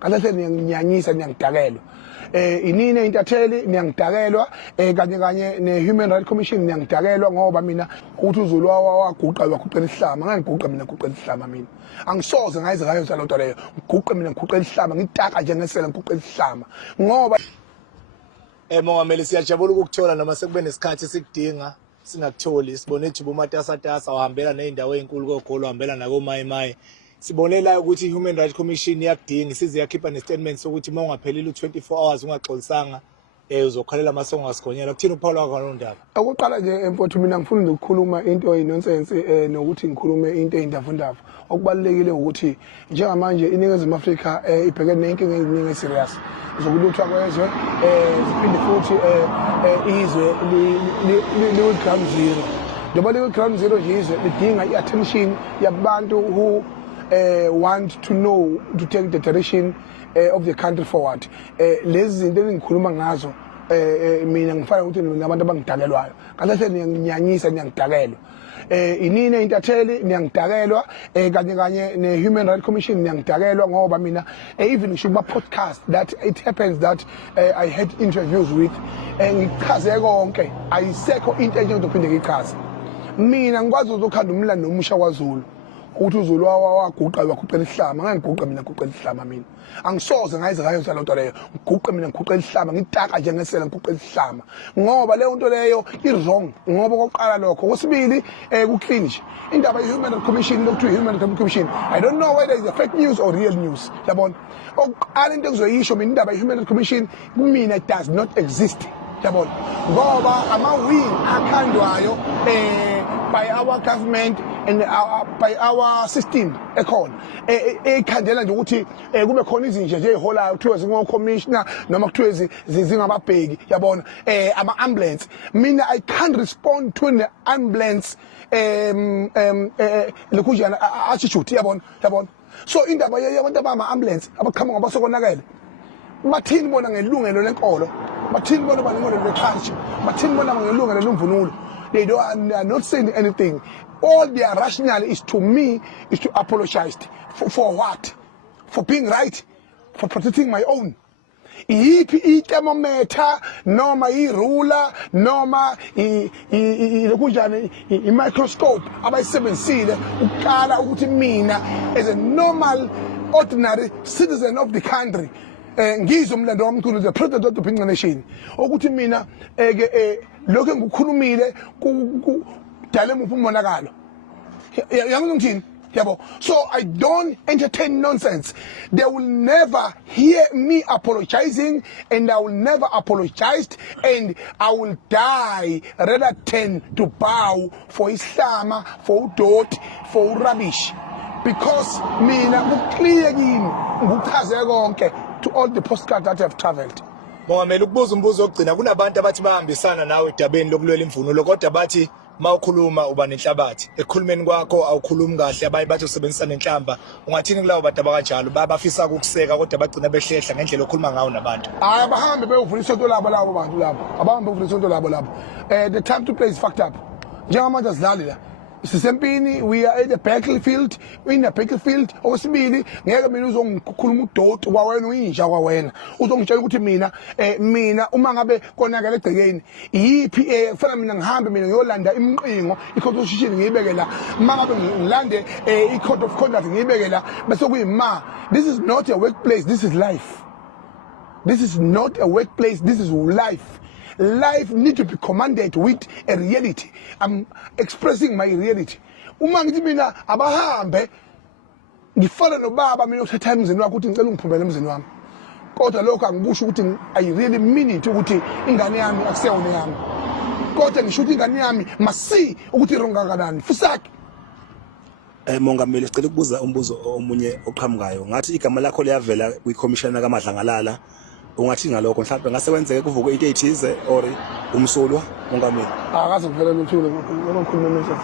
kahle hle niyanginyanyisa niyangidakelwa inini intatheli niyangidakelwa kanye ne-Human Rights Commission niyangidakelwa ngoba mina ukuthi uZulu waguqa waguqela isihlama ngangiguqa mina guqela isihlama mina angisoze ngayize ngayo nto leyo ngiguqe mina ngiguqela isihlama ngitaka nje ngesela ngiguqela isihlama ngoba Mongameli siyajabula ukukuthola noma sekube nesikhathi sikudinga singakutholi sibone Jibu Matasatasa wahambela nezindawo ezinkulu koGoli wahambela nako Mayimayi sibonela ukuthi iHuman Rights Commission iyakudinga size yakhipha nestatement sokuthi mawungaphelile u24 hours ungaxolisanga uzokhalela amasongo asigonyela ukuthini uPaul wakho ndaba okokuqala nje emfowethu mina ngifuna ukukhuluma into eyinonsense nokuthi ngikhulume into eyindavundava okubalekile ukuthi njengamanje iNingizimu Afrika ibhekene nenkinga eziningi serious zokuluthwa kwezwe ziphinde futhi izwe li ground zero njengoba li ground zero nje izwe lidinga i-attention yabantu who want to know to take the direction of the country forward lezi zinto engikhuluma ngazo mina ngifana ukuthi nabantu abangidakelwayo kahle hle niyanginyanyisa niyangidakelwa inini intatheli niyangidakelwa kanye ne-Human Rights Commission niyangidakelwa ngoba mina even ngisho kuma podcast that it happens that I had interviews with ngichaze konke ayisekho into enje ngizophinde ngichaze mina ngikwazi ukukhanda umlando omusha kwaZulu ukuthi uZulu waguqa waguqela isihlama ngangiguqa mina guqela isihlama mina angisoze ngayize ngayo nto leyo ngiguqe mina ngiguqela isihlama ngitaka nje ngesela ngiguqela isihlama ngoba leyo nto leyo i-wrong ngoba okokuqala lokho kwesibili ku-cringe indaba ye-Human Rights Commission lokuthiwa i-Human Rights Commission I don't know whether it's a fake news or real news yabona okokuqala into engizoyisho mina indaba ye-Human Rights Commission kumina does not exist yabona ngoba ama-wing akhandwayo by our government and by our system ekhona ekhandela nje ukuthi kube khona izinja nje eholayo kuthiwa zingo-commissioner noma kuthiwa zingababheki yabona ama-ambulance mina I can't respond to an ambulance lokhunjana attitude yabona so indaba yabantu abama-ambulance abaqhamuka basokonakele bathini bona ngelungelo lenkolo bathini bona banelungelo leculture bathini bona ngelungelo lemvunulo they are not saying anything. All their rationale is to me is to apologize for what? For being right, for protecting my own. Iyiphi i-thermometer noma i-ruler noma lokunjani i-microscope abayisebenzisile ukukala ukuthi mina as a normal ordinary citizen of the country ngizwe umlando wami the president of the Pinga Nation ukuthi mina lokho engikukhulumile kudale muphi umonakalo yangizongithini yabo so I don't entertain nonsense. They will never hear me apologizing and I will never apologize and I will die rather than to bow for Islam, for udot, for rubbish because mina kuclear kimi ngikuchaze konke to all the postcards that have traveled. Mongameli ukubuza umbuzo ogcina kunabantu abathi bahambisana nawe edabeni lokulwela imvunulo kodwa bathi mawukhuluma uba nenhlabathi ekukhulumeni kwakho awukhulumi kahle abaye bathi usebenzisa nenhlamba ungathini kulawo bantu abakanjalo babafisa ukukuseka kodwa bagcina behlehla ngendlela okhuluma ngawo nabantu hayi abahambe beyovula isonto labo bantu labo abahambe beyovula isonto labo the time to play is fucked up njengamanje asidlali la sisempini we are at the battlefield in the battlefield okwesibili ngeke mina uzongikhuluma udoti kwawena uyinja kwawena uzongitshela ukuthi mina uma ngabe konakala egcekeni yipi kufanele mina ngihambe mina ngiyolanda imqingo i-constitution ngiyibeke la uma ngabe ngilande i-code of conduct ngiyibeke la bese kuyima this is not a workplace this is life this is not a workplace this is life. Life needs to be commanded with a reality. I'm expressing my reality. Uma ngithi mina abahambe ngifana nobaba mina uthatha emzini wakho ukuthi ngicela ungiphumele emzini wami. Kodwa lokho angibusho ukuthi I really mean it ukuthi ingane yami akuseyona yami. Kodwa ngisho ukuthi ingane yami masi ukuthi ironga kanani. Fusaki. Mongameli sicela ukubuza umbuzo omunye oqhamukayo. Ngathi igama lakho liyavela kwi-commissioner kaMadlangalala. Ungathi ngalokho mhlawumbe ngase kwenzeke kuvuke into ethize or umsulwa mongameli akaze kuvela lutho lo ngikhuluma nje